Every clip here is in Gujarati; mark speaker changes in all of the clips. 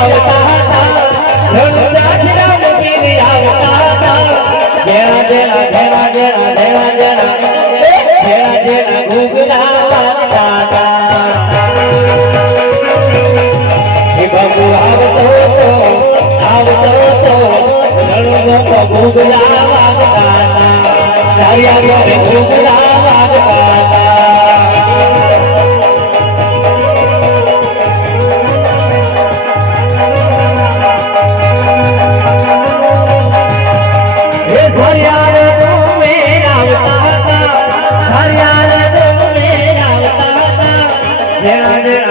Speaker 1: આવતા હતા ધનુરા ધીરા મોતીરી આવતા હતા ઘેરા ઘેરા ઘેરા ઘેરા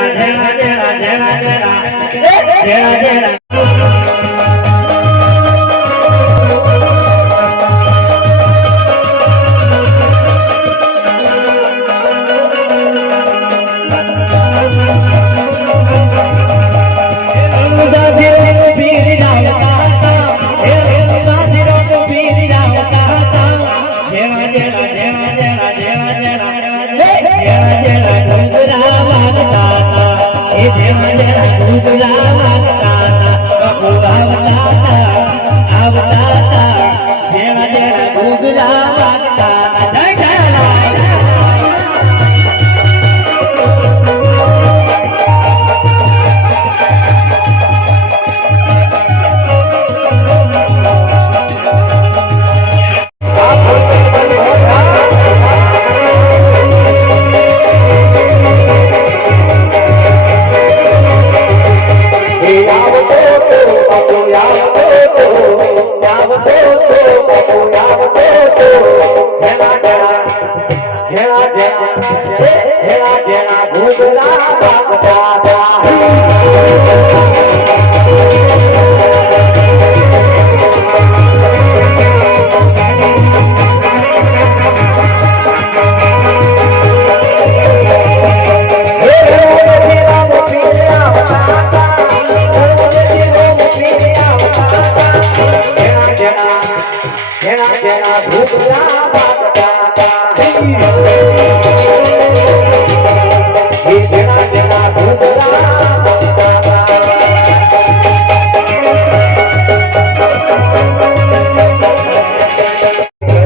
Speaker 1: જેણા જેણા જેણા જેણા જેણા જેણા જેણા જેણા જેણા જેણા ભૂગરા બાપતા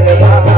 Speaker 1: Bye.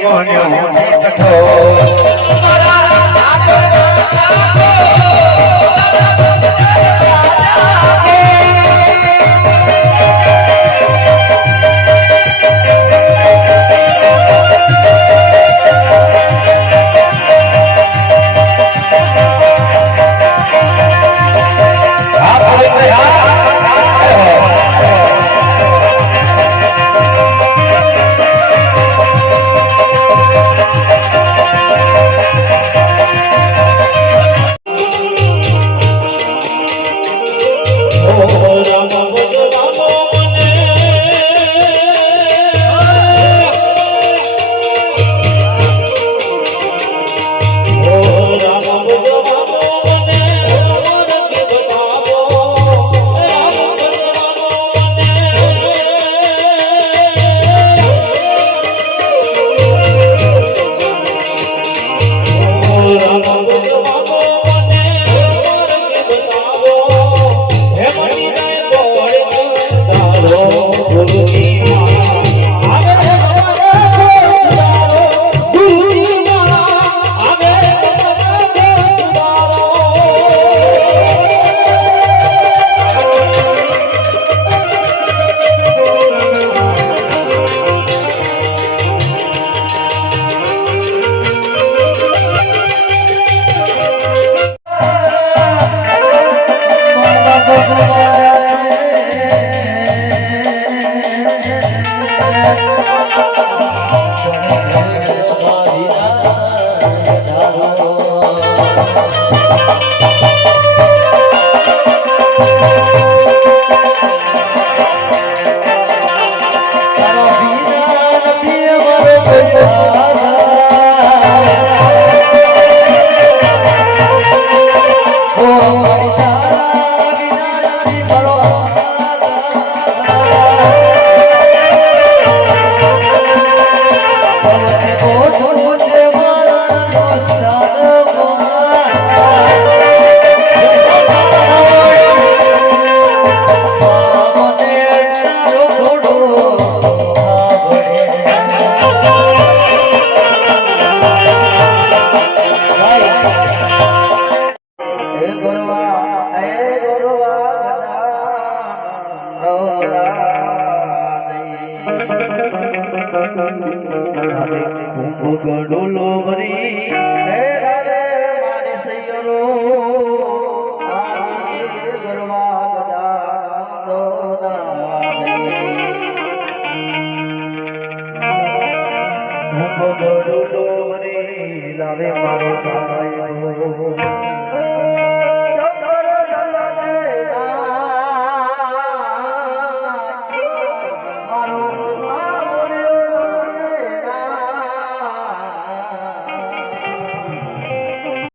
Speaker 1: ભણ્યો છે કઠોર મારા Okay. માટે કુંભ ગડોલો ભરી હે રે મારે સૈયરો ગડોલો ભરી લાવે મારો સાય.